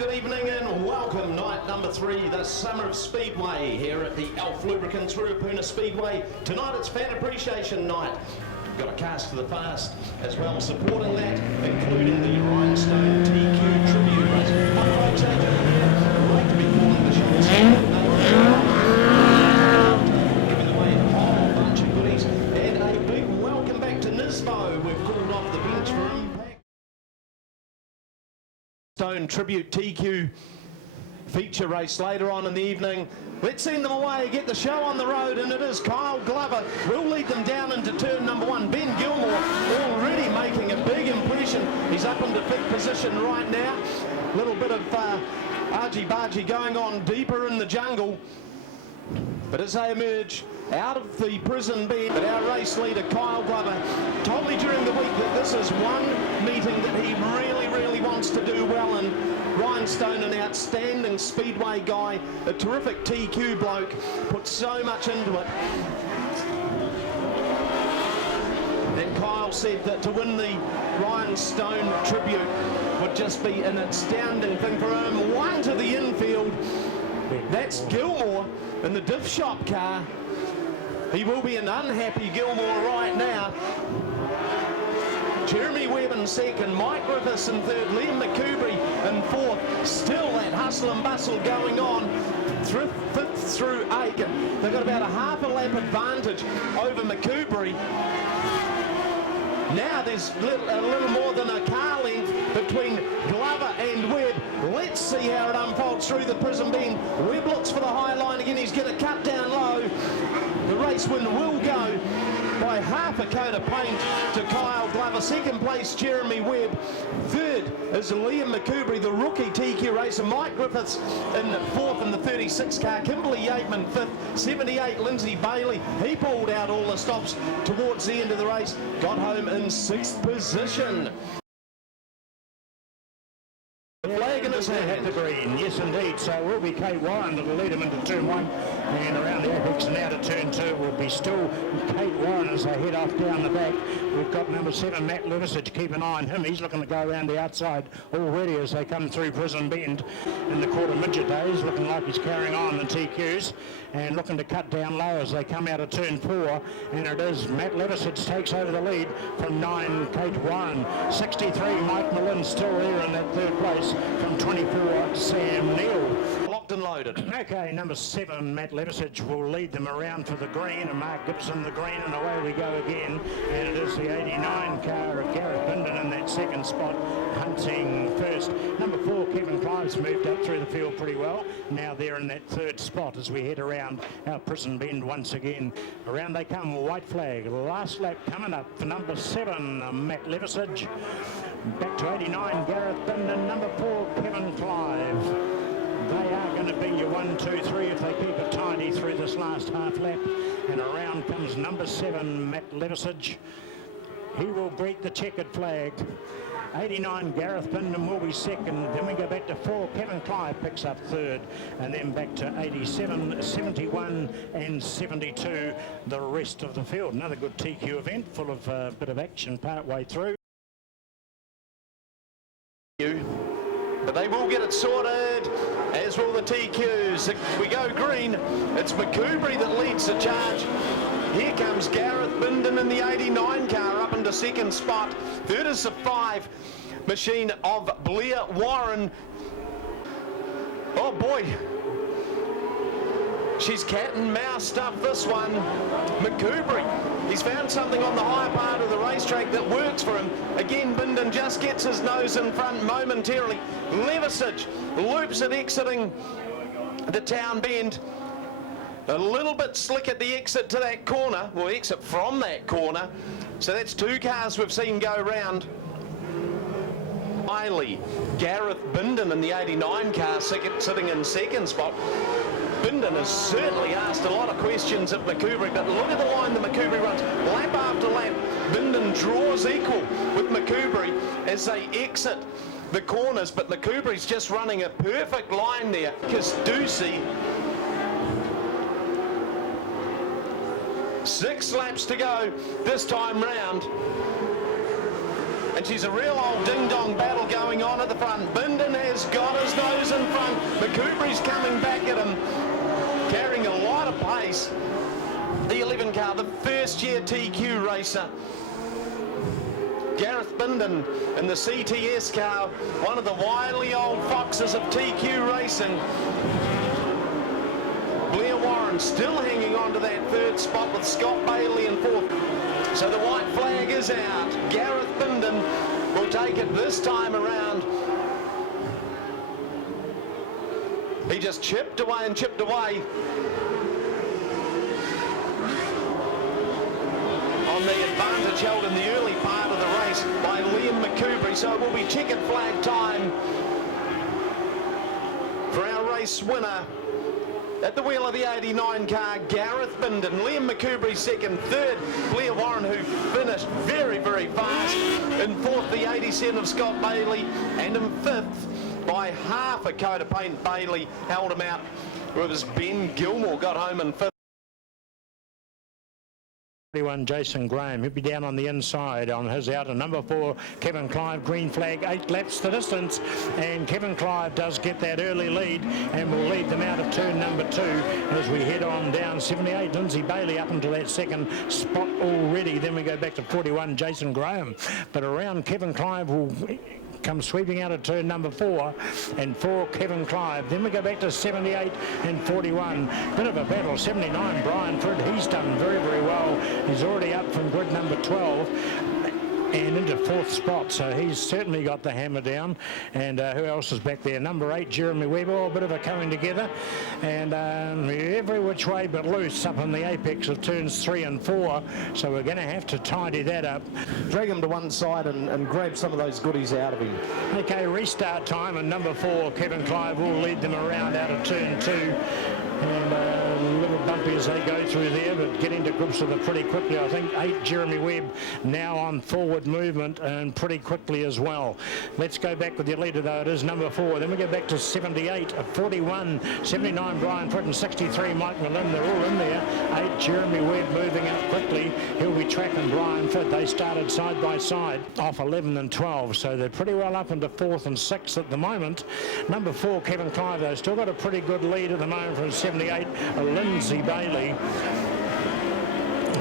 good evening and welcome. Night number 3, the Summer of Speedway here at the Elf Lubricants Ruapuna Speedway. Tonight it's Fan Appreciation Night. Got a cast of the past as well supporting that, including the Rhinestone TQ Tribute Race. My folks agent here, great to be calling the shots. Giving away a whole bunch of goodies and a big welcome back to Nisbo. We've called off the bench for Impact. Stone Tribute TQ feature race later on in the evening. Let's send them away, get the show on the road, and it is Kyle Glover. We'll lead them down into turn number 1. Ben Gilmore already making a big impression. He's up into fifth position right now. A little bit of argy-bargy going on deeper in the jungle. But as they emerge out of the prison bed, but our race leader, Kyle Glover, told me during the week that this is one meeting that he really wants to do well in. Rhinestone, an outstanding speedway guy, a terrific TQ bloke, put so much into it. And Kyle said that to win the Rhinestone Tribute would just be an astounding thing for him. One to the infield. That's Gilmore in the diff shop car. He will be an unhappy Gilmore right now. Jeremy Webb in second, Mike Griffiths in third, Liam McCoubry in fourth. Still that hustle and bustle going on. Fifth through Aiken. They've got about a half a lap advantage over McCoubry. Now there's a little more than a car length between Glover and Webb. Let's see how it unfolds through the prison bend. Webb looks for the high line again. He's going to cut down low. The race win will go by half a coat of paint to Kyle Glover. Second place, Jeremy Webb. Third is Liam McCoubry, the rookie TQ racer. Mike Griffiths in fourth in the 36 car. Kimberly Yateman fifth. 78, Lindsay Bailey. He pulled out all the stops towards the end of the race. Got home in sixth position. Flag in his hand. At the green, yes indeed. So it will be Kate Warren that will lead him into turn 1, and around the apex and out of turn 2 will be still Kate Warren as they head off down the back. We've got number 7 Matt Levisage. Keep an eye on him. He's looking to go around the outside already as they come through Prison Bend in the quarter midget days, looking like he's carrying on the TQs and looking to cut down low as they come out of turn 4, and it is Matt Levisage takes over the lead from 9 Kate Warren. 63 Mike Malin still there in that third place from 24 Sam Neal. Locked and loaded. Okay, number 7 Matt Levisage will lead them around for the green, and Mark Gibson the green, and away we go again, and it is the 89 car of Gareth Binden in that second spot, hunting first. Number 4 Kevin Clive's moved up through the field pretty well. Now they're in that third spot as we head around our prison bend once again. Around they come, white flag. Last lap coming up for number 7 Matt Levisage. Back to 89 Gareth Binden, number 4 Kevin Clive. They are going to be your 1, 2, 3 if they keep it tidy through this last half lap. And around comes number 7 Matt Levisage. He will greet the checkered flag. 89 Gareth Binden will be second. Then we go back to 4 Kevin Clive picks up third, and then back to 87, 71 and 72 the rest of the field. Another good TQ event full of a bit of action part way through. But they will get it sorted, as will the TQs. We go green. It's McCoubry that leads the charge. Here comes Gareth Binden in the 89 car up into second spot. Third is the 5 machine of Blair Warren. Oh boy. She's cat and mouse stuff, this one. McCoubry, he's found something on the high part of the racetrack that works for him. Again, Binden just gets his nose in front momentarily. Levisage loops it exiting the town bend. A little bit slick at the exit to that corner, or exit from that corner. So that's 2 cars we've seen go round. Finally, Gareth Binden in the 89 car sitting in second spot. Binden has certainly asked a lot of questions of McCoubry, but look at the line that McCoubry runs. Lap after lap, Binden draws equal with McCoubry as they exit the corners, but McCoubry's just running a perfect line there. Because Ducey, 6 laps to go this time round. And she's a real old ding-dong battle going on at the front. Bindon has got his nose in front. McCoubrey's coming back at him, carrying a lot of pace. The 11 car, the first-year TQ racer. Gareth Bindon in the CTS car, one of the wily old foxes of TQ racing. Blair Warren still hanging on to that third spot with Scott Bailey in fourth. So the white flag is out. Gareth Bindon will take it this time around. He just chipped away and chipped away on the advantage held in the early part of the race by Liam McCoubrey. So it will be checkered flag time for our race winner. At the wheel of the 89 car, Gareth Bindon. Liam McCoubrey second, third, Blair Warren, who finished very, very fast. In fourth, the 87 of Scott Bailey. And in fifth, by half a coat of paint, Bailey held him out. It was Ben Gilmore got home in fifth. 41 Jason Graham, he'll be down on the inside on his outer. Number 4 Kevin Clive, green flag, 8 laps the distance, and Kevin Clive does get that early lead and will lead them out of turn number 2 as we head on down. 78 Lindsay Bailey up into that second spot already. Then we go back to 41 Jason Graham, but around Kevin Clive will come sweeping out of turn number 4, and 4 Kevin Clive. Then we go back to 78 and 41. Bit of a battle. 79 Brian Frid, he's done very, very well. He's already up from grid number 12 and into fourth spot, so he's certainly got the hammer down. And who else is back there? Number 8 Jeremy Webb, a bit of a coming together, and every which way but loose up in the apex of turns 3 and 4, so we're going to have to tidy that up. Drag him to one side and grab some of those goodies out of him. Okay, restart time, and number 4 Kevin Clive will lead them around out of turn 2, and a little bumpy as they go through there, but getting to grips with it pretty quickly. I think 8 Jeremy Webb now on forward movement and pretty quickly as well. Let's go back with the leader though. It is number 4. Then we go back to 78, 41, 79 Brian Fritton, 63 Mike Malin. They're all in there. 8 Jeremy Webb moving up quickly. He'll be tracking Brian Fritton. They started side by side off 11 and 12, so they're pretty well up into 4th and 6th at the moment. Number 4 Kevin Clive though still got a pretty good lead at the moment from 78 Lindsay Bailey.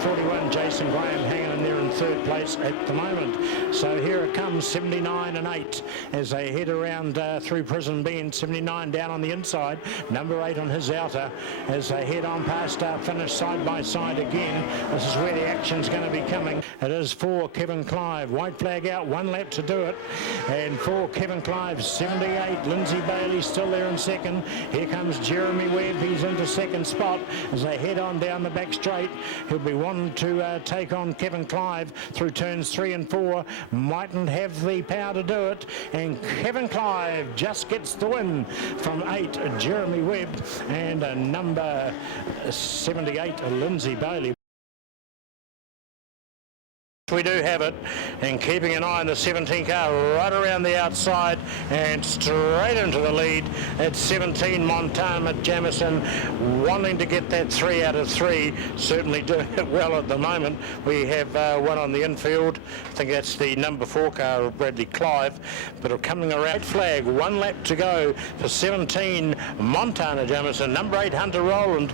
41 Jason Graham hanging in there in third place at the moment. So here it comes, 79 and 8 as they head around through Prison Bend. 79 down on the inside, number 8 on his outer as they head on past finish side by side again. This is where the action's going to be coming. It is 4 Kevin Clive, white flag out, 1 lap to do it, and 4 Kevin Clive, 78 Lindsay Bailey still there in second. Here comes Jeremy Webb, he's into second spot as they head on down the back straight. He'll be wanting to take on Kevin Clive through turns 3 and 4. Mightn't have the power to do it, and Kevin Clive just gets the win from 8 Jeremy Webb and number 78 Lindsay Bailey. We do have it, and keeping an eye on the 17 car right around the outside and straight into the lead at 17 Montana Jamison, wanting to get that 3 out of 3, certainly doing it well at the moment. We have one on the infield, I think that's the number 4 car of Bradley Clive, but coming around flag, 1 lap to go for 17 Montana Jamison. Number 8 Hunter Rowland.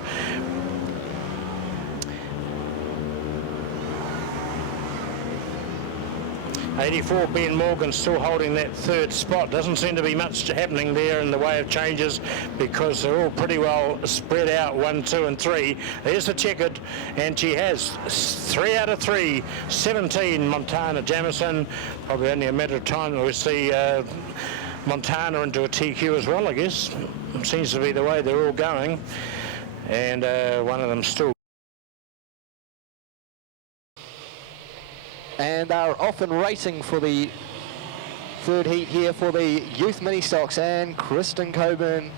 84 Ben Morgan still holding that third spot. Doesn't seem to be much happening there in the way of changes because they're all pretty well spread out, 1, 2 and 3. There's the checkered, and she has 3 out of 3, 17 Montana Jamison. Probably only a matter of time that we see Montana into a TQ as well, I guess. Seems to be the way they're all going, and one of them still. And are off and racing for the third heat here for the youth mini stocks, and Kristen Coburn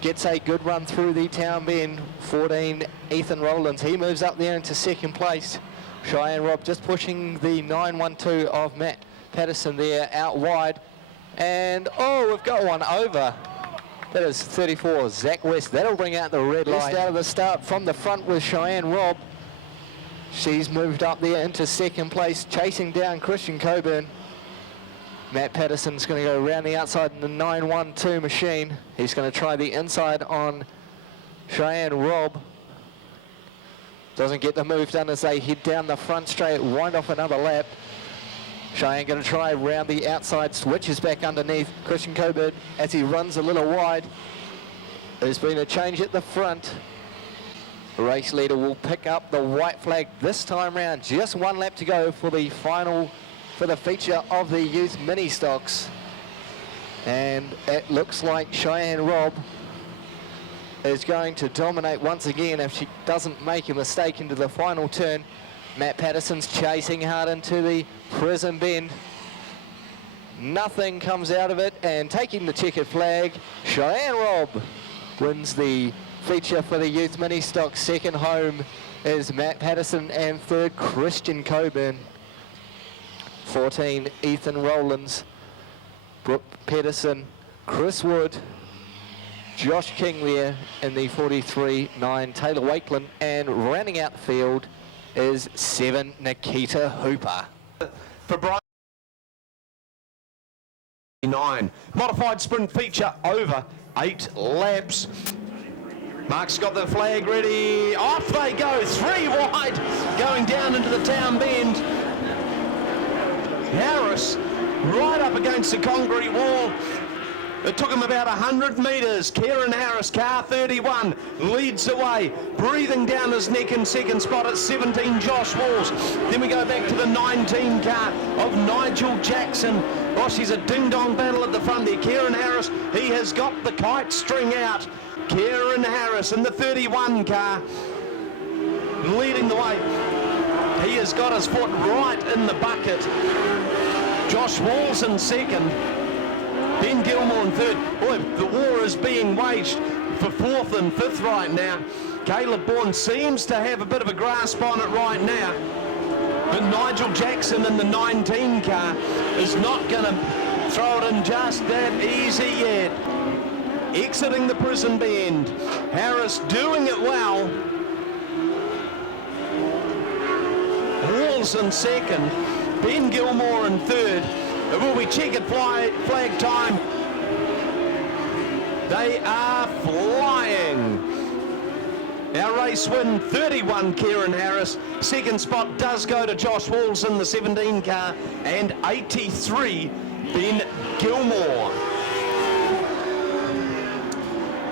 gets a good run through the town bend. 14 Ethan Rowlands, he moves up there into second place. Cheyenne Robb just pushing the 912 of Matt Patterson there out wide, and oh, we've got one over. That is 34 Zach West. That'll bring out the red light out of the start from the front with Cheyenne Robb. She's moved up there into second place, chasing down Christian Coburn. Matt Patterson's going to go around the outside in the 912 machine. He's going to try the inside on Cheyenne Robb. Doesn't get the move done as they head down the front straight, wind off another lap. Cheyenne going to try around the outside, switches back underneath. Christian Coburn, as he runs a little wide. There's been a change at the front. The race leader will pick up the white flag this time round. Just one lap to go for the final, for the feature of the youth mini stocks. And it looks like Cheyenne Robb is going to dominate once again if she doesn't make a mistake into the final turn. Matt Patterson's chasing hard into the prison bend. Nothing comes out of it, and taking the checkered flag, Cheyenne Robb wins the feature for the youth mini stock. Second home is Matt Patterson, and third Christian Coburn. 14 Ethan Rowlands, Brooke Pedersen, Chris Wood, Josh King there in the 43.9 Taylor Wakeland, and rounding out the field is 7 Nikita Hooper. For Brian 9 modified sprint feature over 8 laps. Mark's got the flag ready. Off they go, 3 wide, going down into the town bend. Harris right up against the concrete wall. It took him about 100 metres. Kieran Harris, car 31, leads the way, breathing down his neck in second spot at 17, Josh Walls. Then we go back to the 19 car of Nigel Jackson. Gosh, he's a ding-dong battle at the front there. Kieran Harris, he has got the kite string out. Kieran Harris in the 31 car, leading the way. He has got his foot right in the bucket. Josh Walls in second. Ben Gilmore in third. Boy, the war is being waged for fourth and fifth right now. Caleb Bourne seems to have a bit of a grasp on it right now. But Nigel Jackson in the 19 car is not going to throw it in just that easy yet. Exiting the prison bend. Harris doing it well. Walls in second. Ben Gilmore in third. It will be checkered flag time. They are flying. Our race win, 31 Kieran Harris. Second spot does go to Josh Walls in the 17 car, and 83 Ben Gilmore.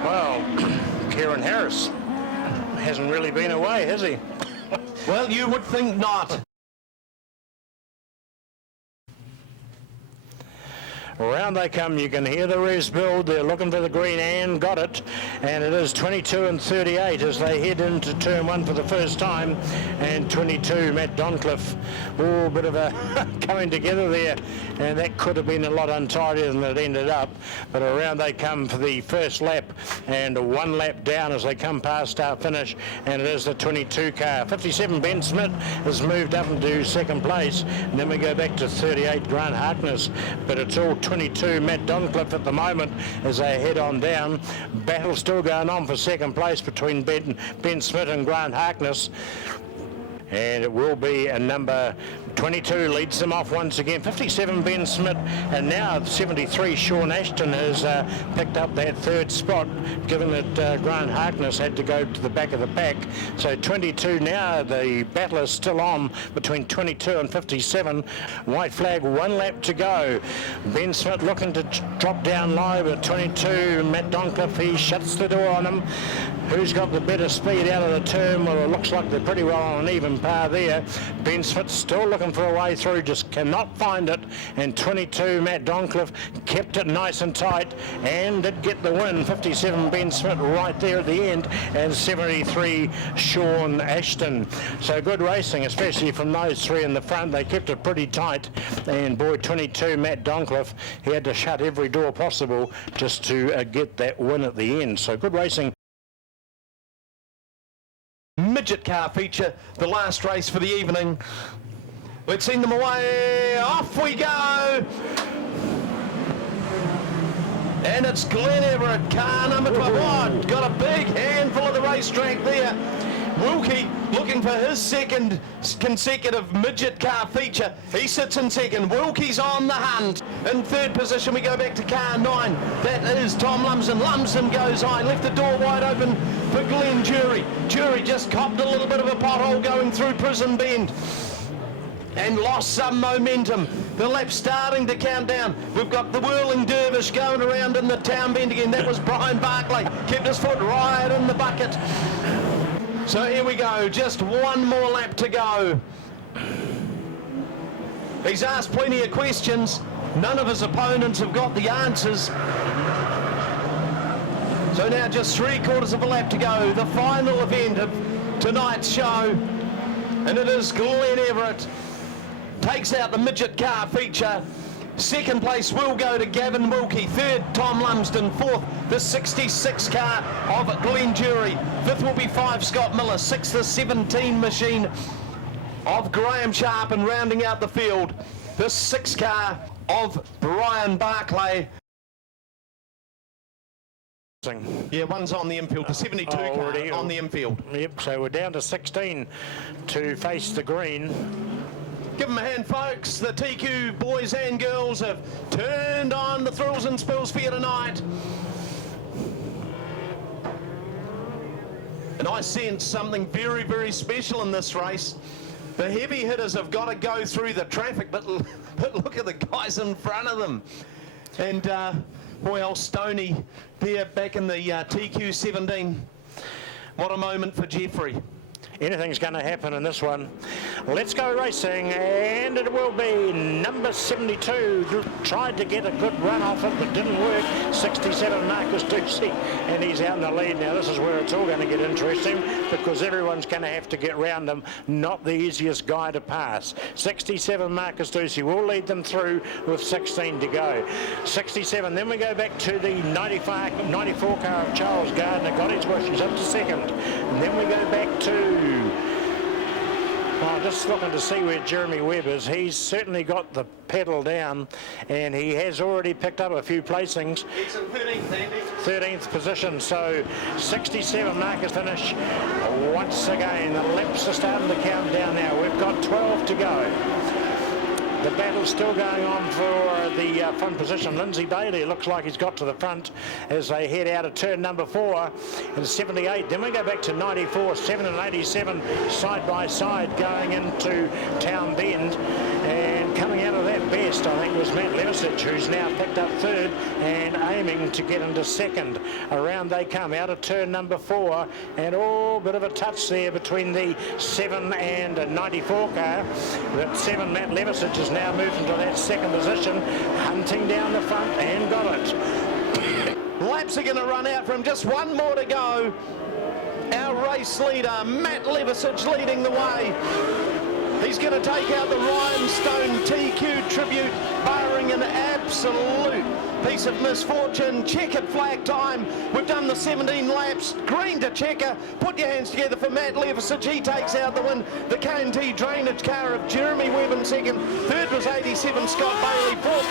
Well, Kieran Harris hasn't really been away, has he? Well, you would think not. Around they come, you can hear the res build. They're looking for the green and got it. And it is 22 and 38 as they head into turn 1 for the first time. And 22, Matt Doncliffe. Oh, a bit of a coming together there. And that could have been a lot untidier than it ended up. But around they come for the first lap. And 1 lap down as they come past start finish. And it is the 22 car. 57, Ben Smith has moved up into second place. And then we go back to 38, Grant Harkness. But it's all 22 Matt Doncliffe at the moment as they head on down. Battle still going on for second place between Ben Smith and Grant Harkness. And it will be a number 22 leads them off once again. 57 Ben Smith, and now 73 Sean Ashton has picked up that third spot, given that Grant Harkness had to go to the back of the pack. So 22 now, the battle is still on between 22 and 57. White flag, 1 lap to go. Ben Smith looking to drop down low, but 22 Matt Doncliffe, he shuts the door on him. Who's got the better speed out of the turn? Well, it looks like they're pretty well on an even par there. Ben Smith still looking for a way through, just cannot find it. And 22 Matt Doncliffe kept it nice and tight and did get the win. 57 Ben Smith right there at the end, and 73 Sean Ashton. So good racing, especially from those three in the front. They kept it pretty tight, and boy, 22 Matt Doncliffe, he had to shut every door possible just to get that win at the end. So good racing. Midget car feature, the last race for the evening. Let's send them away. Off we go. And it's Glen Everett, car number 12. Oh, got a big handful of the racetrack there. Wilkie looking for his second consecutive midget car feature. He sits in second. Wilkie's on the hunt. In third position, we go back to car 9. That is Tom Lumsden. Lumsden goes high, left the door wide open for Glenn Jury. Jury just copped a little bit of a pothole going through Prison Bend and lost some momentum. The lap's starting to count down. We've got the whirling dervish going around in the town bend again. That was Brian Barclay. Kept his foot right in the bucket. So here we go, just one more lap to go. He's asked plenty of questions. None of his opponents have got the answers. So now just 3/4 of a lap to go. The final event of tonight's show. And it is Glenn Everett. Takes out the midget car feature. Second place will go to Gavin Wilkie. Third, Tom Lumsden. Fourth, the 66 car of Glenn Jury. Fifth will be 5, Scott Miller. Sixth, the 17 machine of Graham Sharp. And rounding out the field, the 6 car of Brian Barclay. Yeah, one's on the infield. The 72 car on the infield. Yep, so we're down to 16 to face the green. Give them a hand, folks. The TQ boys and girls have turned on the thrills and spills for you tonight. And I sense something very, very special in this race. The heavy hitters have got to go through the traffic, but look at the guys in front of them. And boy, old Stoney there back in the TQ 17. What a moment for Jeffrey. Anything's going to happen in this one. Let's go racing, and it will be number 72. Tried to get a good run off it, but didn't work. 67, Marcus Ducey, and he's out in the lead now. This is where it's all going to get interesting, because everyone's going to have to get round him. Not the easiest guy to pass. 67, Marcus Ducey will lead them through with 16 to go. 67, then we go back to the 94 car of Charles Gardner. Got his wish, he's up to second. And then we go back to just looking to see where Jeremy Webb is. He's certainly got the pedal down, and he has already picked up a few placings. He's in 13th, Andy. 13th position, so 67 Marcus finish. Once again, the laps are starting to count down now. We've got 12 to go. The battle's still going on for the front position. Lindsay Bailey looks like he's got to the front as they head out of turn number 4 and 78. Then we go back to 94, 7 and 87 side by side going into Town Bend. And coming out of that best, I think, was Matt Levisic, who's now picked up third and aiming to get into second. Around they come out of turn number 4, and bit of a touch there between the 7 and 94 car. That 7, Matt Levisic, is now moved into that second position, hunting down the front, and got it. Laps are going to run out from just one more to go. Our race leader, Matt Levisic, leading the way. He's going to take out the Rhinestone TQ tribute, barring an absolute piece of misfortune. Checkered flag time. We've done the 17 laps. Green to checker. Put your hands together for Matt Levisic. He takes out the win. The K&T drainage car of Jeremy Webb in second. Third was 87, Scott Bailey. Fourth,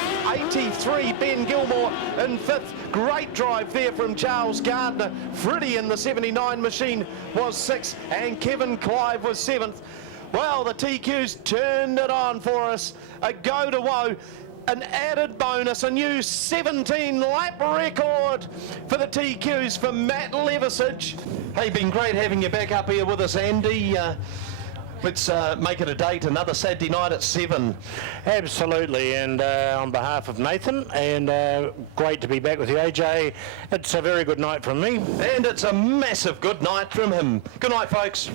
83, Ben Gilmore in fifth. Great drive there from Charles Gardner. Freddie in the 79 machine was sixth, and Kevin Clive was seventh. Well, the TQ's turned it on for us. A go to woe. An added bonus, a new 17-lap record for the TQs for Matt Levisic. Hey, been great having you back up here with us, Andy. Let's make it a date, another Saturday night at 7. Absolutely, and on behalf of Nathan, and great to be back with you, AJ. It's a very good night from me. And it's a massive good night from him. Good night, folks.